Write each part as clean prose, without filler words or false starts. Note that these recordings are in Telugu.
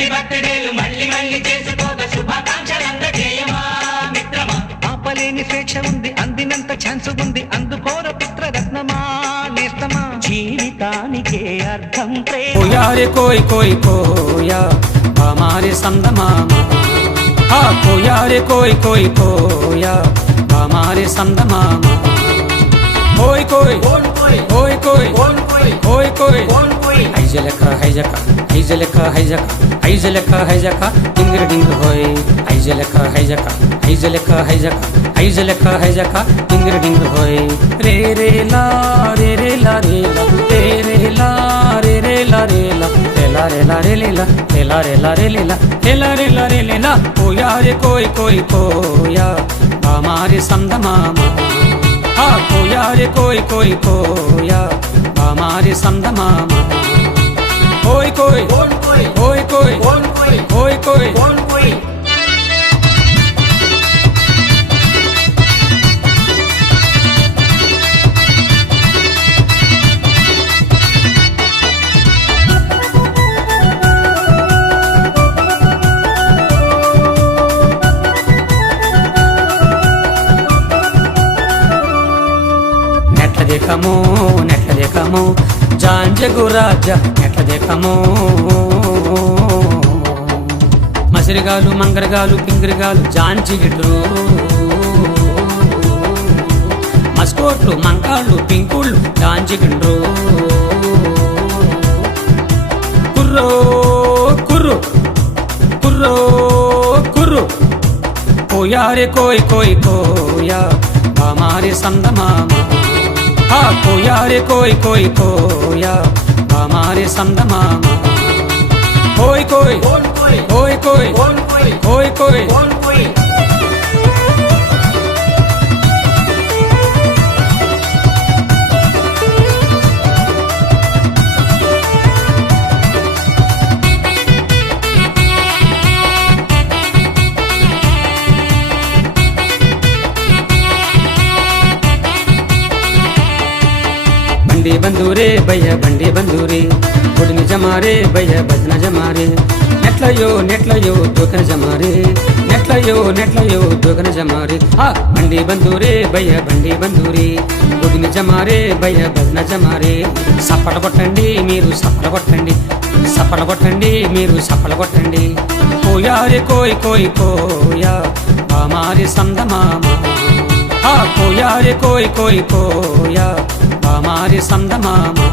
హ్యాపీ బర్త్డేలు మళ్ళీ మళ్ళీ చేసుకోక శుభాకాంక్షలందజేయమా మిత్రమా. ఆపలేని స్వేచ్ఛ ఉంది, అందినంత ఛాన్స్ ఉంది, అందుకోర పుత్రరత్నమా నేస్తమా. జీవితానికే అర్థం ప్రేమ. కోయా రే కోయ్ కోయ్ కోయా హమారే సందమామా. కోయా రే కోయ్ కోయ్ కోయా హమారే సందమామా. కోయ్ కోయ్ కోయ్ కోయ్ కోయ్ కోయ్ ఐజలక హైజక ఐజలక హైజక ఐజలక హైజక డింగిర డింగ్ హోయ్. ఐజలక హైజక ఐజలక హైజక ఐజలక హైజక డింగిర డింగ్ హోయ్. రే రే లా రే రే లా రే లా రే రే లా రే రే లా రే లా రేలా రేలా రే లేలా రేలా రేలా రే లేలా రేలా రేలా రే లేలా. కోయా రే కోయ్ కోయ్ కోయా హమారే సందమామా. కోయా రే కోయ్ కోయ్ కోయా హమారే సందమామా. కోయ్ కోయ్ కోయ్ కోయ్ కోయ్ కోయ్ देखमो नेट्ल देखमो जांजगु राजा नेट्ल देखमो. మసిరిగాలు మంగరగాలు పింగరగాలు జాంజిగిడ్రు. మస్కోట్లు మంకాళ్ళు పింకుళ్ళు జాంజిగిండ్రు. కుర్రో కుర్రు కుర్రో కుర్రు కోయా రే కోయ్ కోయ్ కోయా హమారే సందమామా. కోయా రే కోయ్ కోయ్ కోయా హమారే సందమామా. కోయ్ కోయ్ కోయ్ కోయ్ కోయ్ కోయ్ बंडी बंदूरे भैया बंडी बंदूरे बुढ़नी जमारे भैया बजना जमारे. नेट्लयो दोकन जमारे नेट्लयो दोकन जमारे. बंडी बंदूरे भैया बंडी बंदूरे बुढ़नी जमारे भैया बजना जमारे. సప్పట కొట్టండి మీరు సప్పట కొట్టండి సప్పట కొట్టండి మీరు సప్పట కొట్టండి. కోయా రే కోయ్ కోయ్ కోయా హమారే సందమామా. కోయా రే కోయ్ కోయ్ కోయా हमारे संदमामा.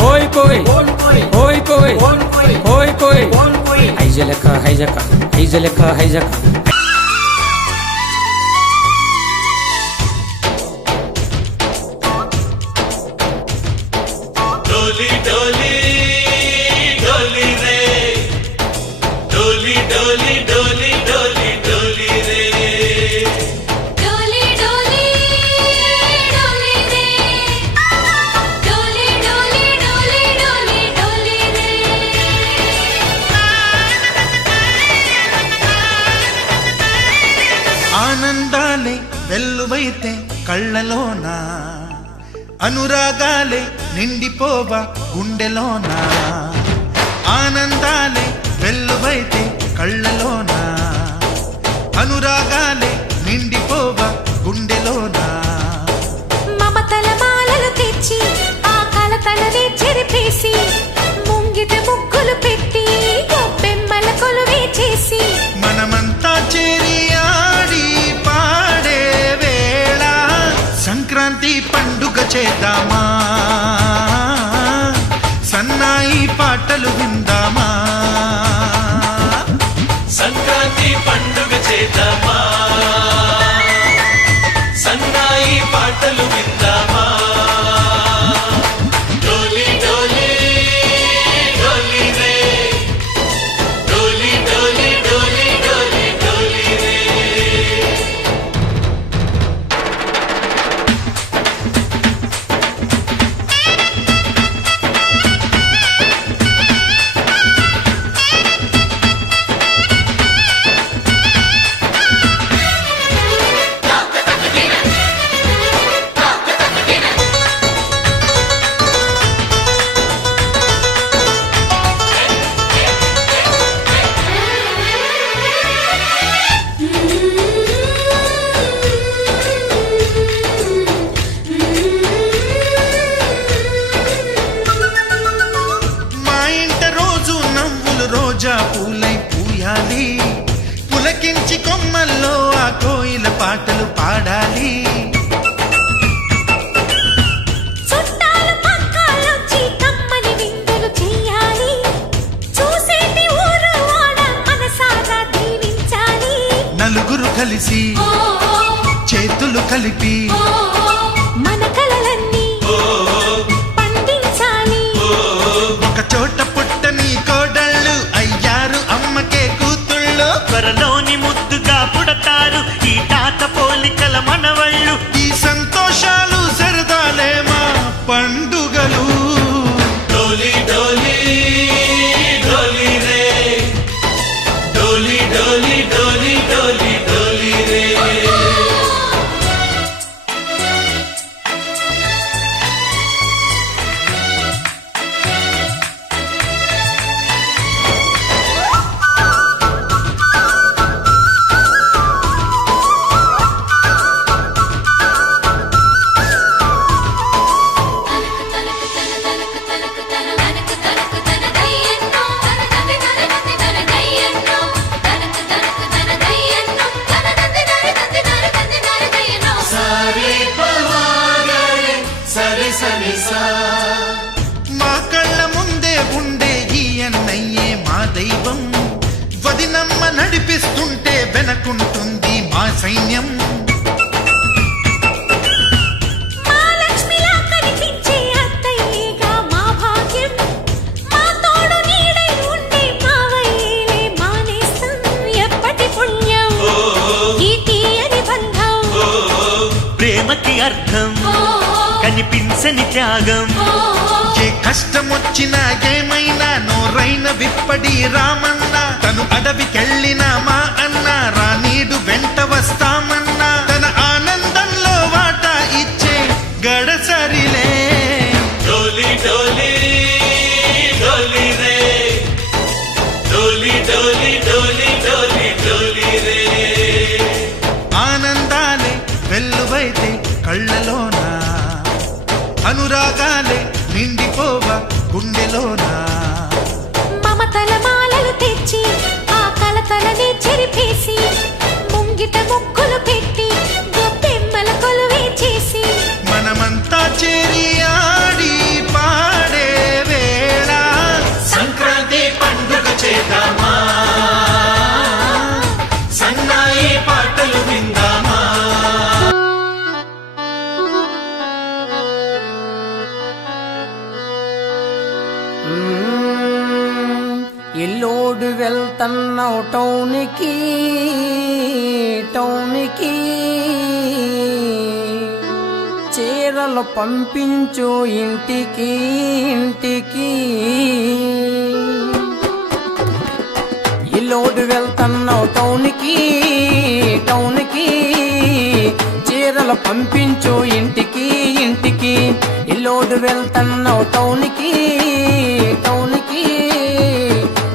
कोई कोई कोई कोई कोई कोई ऐजलका हैजका ऐजलका हैजका. डोली डोली डोली रे डोली डोली डोली डोली डोली रे. ఆనందాలే వెల్లువైతే కళ్ళలోన, అనురాగాలే నిండిపోవా గుండెలోన. ఆనందాలే వెల్లువైతే కళ్ళలోన, అనురాగాలే నిండిపోవా గుండెలోన. మమతల మాలలు తెచ్చి ఆ కలతలని చెరిపేసి ముంగిట ముగ్గులు పెట్టి గొప్పెమ్మల కొలువే చేసి మనమంతా చేరి ఆడి పాడే వేళ సంక్రాంతి పండుగ చేద్దామా, సన్నాయి పాటలు విందామా. సంక్రాంతి పండుగ చేద్దామా, సన్నాయి పాటలు విందామా. డోలి డోలి డోలి రే డోలి డోలి డోలి డోలి డోలి రే. కలిసి చేతులు కలిపి మన కలలన్నీ పండించాలి. ఒక చోట పుట్టని కోడళ్ళు అయ్యారు అమ్మకే కూతుళ్ళు. త్వరలోని ముద్దుగా పుడతారు ఈ తాత పోలికల మనవళ్ళు. ఈ సంతోషాలు సరదాలే మా పండుగలు. డోలి డోలి డోలి రే డోలి డోలి డోలి డోలి డోలి రే మా కళ్ళ ముందే ఉండే ఈ అన్నయ్యే మా దైవం. వదినమ్మ నడిపిస్తుంటే వెనకుంటుంది మా సైన్యం. మా లక్ష్మిలా కనిపించే అత్తయ్యేగా మా భాగ్యం. మా తోడు నీడై ఉండే మావయ్యేలే మా నేస్తం. ఎప్పటి పుణ్యం ఈ తీయని బంధం. ప్రేమకి అర్థం కనిపించని త్యాగం. ఏ కష్టమొచ్చినా ఏమైనా నోరైన విప్పడి రామన్న. తను అడవికెళ్ళిన మా అన్న రానీడు వెంట వస్తామన్నా. తన ఆనందంలో వాటా ఇచ్చే గడసరిలే. డోలి డోలి డోలి రే డోలి డోలి డోలి డోలి డోలి రే ఆనందాలే వెల్లువైతే కళ్ళలోన, అనురాగాలే నిండిపోవ గుండెలోన. మమతల మాలలు తెచ్చి ఆ కలతలని చెరిపేసి ముంగిట ముక్కులు పెట్టి గొప్పెమ్మల కొలువే చేసి మనమంతా చేరి ఆడి పాడే వేళ సంక్రాంతి పండుగ చేద్దామా సన్నాయి పాటలు విందామా ఎల్లోడు వెళ్తున్నావు టౌన్కి టౌన్కి చీరలు పంపించు ఇంటికి ఇంటికి. ఎల్లోడు వెళ్తున్నావు టౌన్కి టౌన్కి చీరలు పంపించు ఇంటికి ఇంటికి. ఎల్లోడు వెళ్తున్నావు టౌన్కి టౌన్కి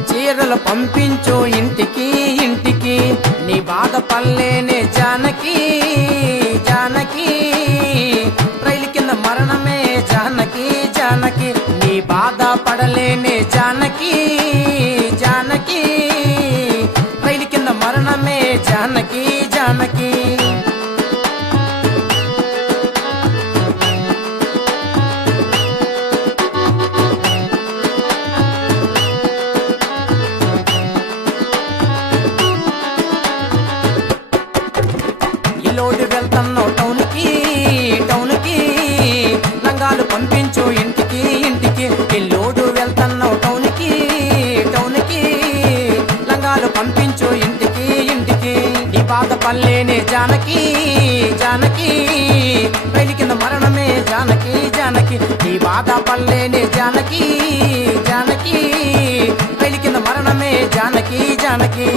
చీరలు పంపించు ఇంటికి ఇంటికి. నీ బాధ పల్లేనే జానకి జానకి రైలు కింద మరణమే జానకి జానకి. నీ బాధ పడలేనే జానకి జానకి రైలు కింద మరణమే జానకి జానకి. ఎల్లోడు వెళ్తున్నావు టౌన్కి టౌన్కి లంగాలు పంపించు ఇంటికి ఇంటికి. ఎల్లోడు వెళ్తున్నావు టౌన్కి టౌన్కి లంగాలు పంపించు ఇంటికి ఇంటికి. నీ బాధ పల్లేనే జానకి జానకి రైలు కింద మరణమే జానకి జానకి. నీ బాధ పల్లేనే జానకి జానకి రైలు కింద మరణమే జానకి జానకి.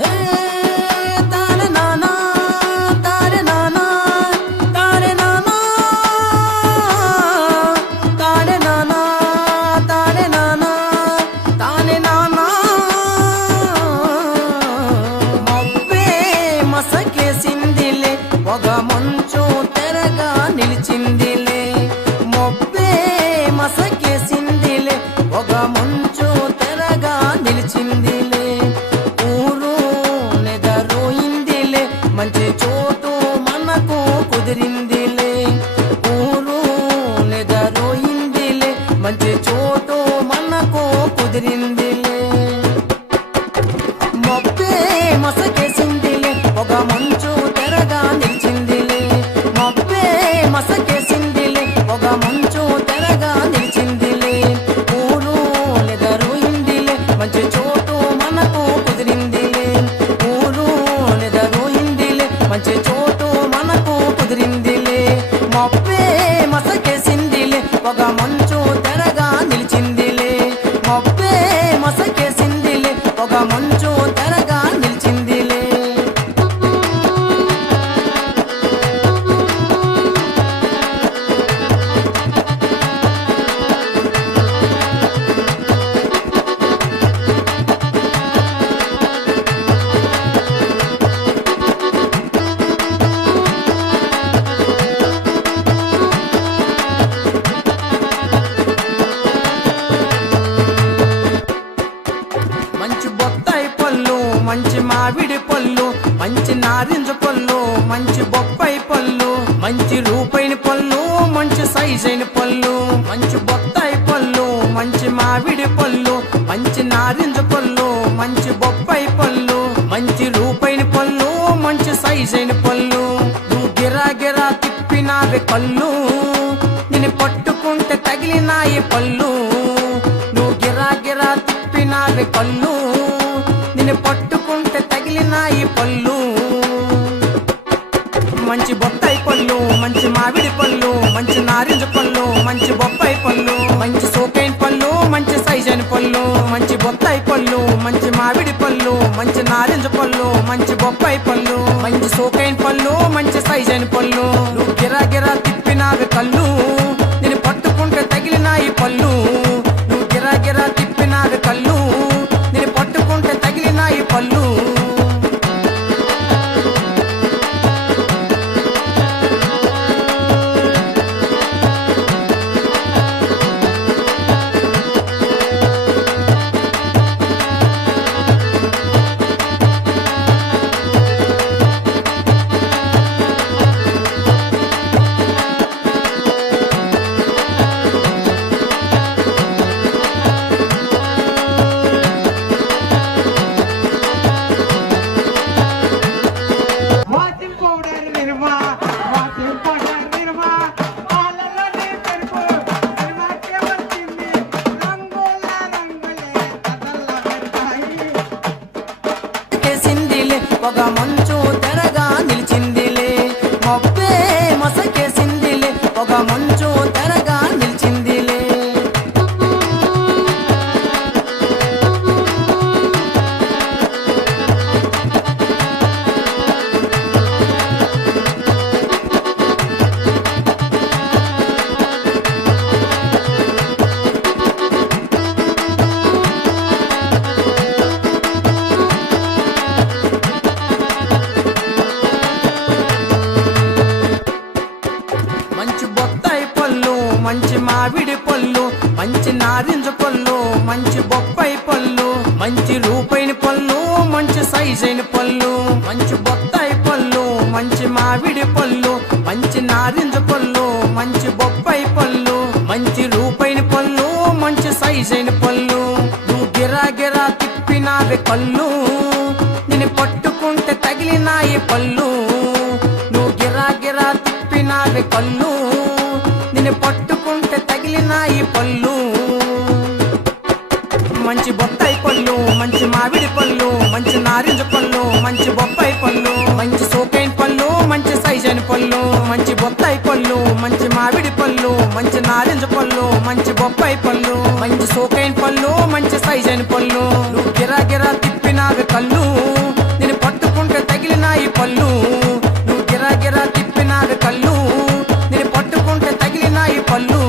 హే తాన నానా కుదిరిందిలే మొప్పే మసకేసిందిలే పొగ మంచు తెరగా నిలిచిందిలే మొప్పే మసకేసిందిలే పొగ మంచు తెరగా నిలిచిందిలే ఊరు నిదరుయిందిలే మంచి చోటు మనకు కుదిరిందిలే ఊరు నిదరుయిందిలే మంచి చోటు మనకు కుదిరిందిలే మొప్పే మసకేసిందిలే పొగ మంచు తెరగా నిలిచిందిలే మొప్పే మసకేసిందిలే పొగ మంచు తెరగా నిలిచిందిలే మంచి బొత్తాయి పళ్ళు మంచి మామిడి పళ్ళు మంచి నారింజ పళ్ళు మంచి బొప్పాయి పళ్ళు మంచి రూపాయిని పళ్ళు మంచి సైజైన పళ్ళు మంచి బొత్తాయి పళ్ళు మంచి మామిడి పళ్ళు మంచి నారింజ పళ్ళు మంచి బొప్పాయి పళ్ళు మంచి రూపాయిని పళ్ళు మంచి సైజైన పళ్ళు నువ్వు గిరా గిరా తిప్పినావి కళ్ళు నిన్ను పట్టుకుంటే తగిలినాయి పళ్ళు నువ్వు గిరా గిరా తిప్పినావి కళ్ళు నిన్ను పట్టుకుంటే తగిలినాయి పళ్ళు మంచి బొత్తాయి పళ్ళు మంచి మామిడి పళ్ళు మంచి నారింజ పళ్ళు మంచి బొప్పాయి పళ్ళు మంచి సోకైన పళ్ళు మంచి సైజైన పళ్ళు మంచి బొత్తాయి పళ్ళు మంచి మామిడి పళ్ళు మంచి నారింజ పళ్ళు మంచి బొప్పాయి పళ్ళు మంచి సోకైన పళ్ళు మంచి సైజైన పళ్ళు నువ్వు గిరా గిరా తిప్పినావి కళ్ళు నేను పట్టుకుంటే తగిలినాయి పళ్ళు నువ్వు గిరా గిరా తిప్పినావి కళ్ళు నేను పట్టుకుంటే తగిలినాయి పళ్ళు వాషింగ్ పౌడర్ నిర్మా వాషింగ్ పౌడర్ నిర్మా పాలలోనే పెరుగు నిర్మాకే వచ్చింది రంగుల రంగులే కథల్లో పెడతాయి కేసిందిలే పొగ మంచు తెరగా నిలిచిందిలే మొప్పే మసకేసిందిలే పొగ మంచు తెరగా నిలిచిందిలే మంచి బొత్తాయి పళ్ళు మంచి మామిడి పళ్ళు మంచి నారింజ పళ్ళు మంచి బొప్పాయి పళ్ళు మంచి రూపాయిని పళ్ళు మంచి సైజైన పళ్ళు మంచి బొత్తాయి పళ్ళు మంచి మామిడి పళ్ళు మంచి నారింజ పళ్ళు మంచి బొప్పాయి పళ్ళు మంచి రూపాయిని పళ్ళు మంచి సైజైన పళ్ళు నువ్వు గిరా గిరా తిప్పినావి కళ్ళు నిన్ను పట్టుకుంటే తగిలినాయి పళ్ళు నువ్వు గిరా గిరా తిప్పినావి కళ్ళు నిన్ను పట్టుకుంటే తగిలినాయి పళ్ళు మంచి బొత్తాయి పళ్ళు మంచి మామిడి పళ్ళు మంచి నారింజ పళ్ళు మంచి బొప్పాయి పళ్ళు మంచి సోకైన పళ్ళు మంచి సైజైన పళ్ళు మంచి బొత్తాయి పళ్ళు మంచి మామిడి పళ్ళు మంచి నారింజ పళ్ళు మంచి బొప్పాయి పళ్ళు మంచి సోకైన పళ్ళు మంచి సైజైన పళ్ళు నువ్వు గిరా గిరా తిప్పినావి కళ్ళు నేను పట్టుకుంటే తగిలినాయి పళ్ళు నువ్వు గిరా గిరా తిప్పినావి కళ్ళు నేను పట్టుకుంటే తగిలినాయి పళ్ళు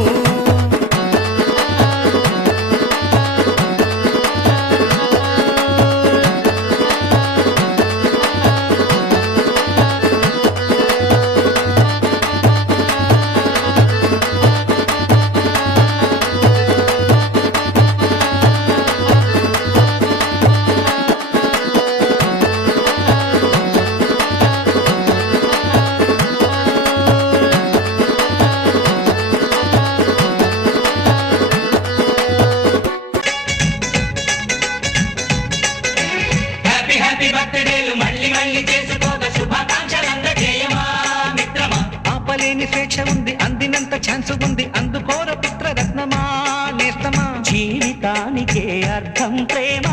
బర్త్డేలు మళ్ళీ మళ్ళీ చేసుకోగా శుభాకాంక్షలందజేయమా మిత్రమా. ఆపలేని స్వేచ్ఛ ఉంది అందినంత ఛాన్స్ ఉంది అందుకోర పుత్రరత్నమా నేస్తమా జీవితానికే అర్థం ప్రేమ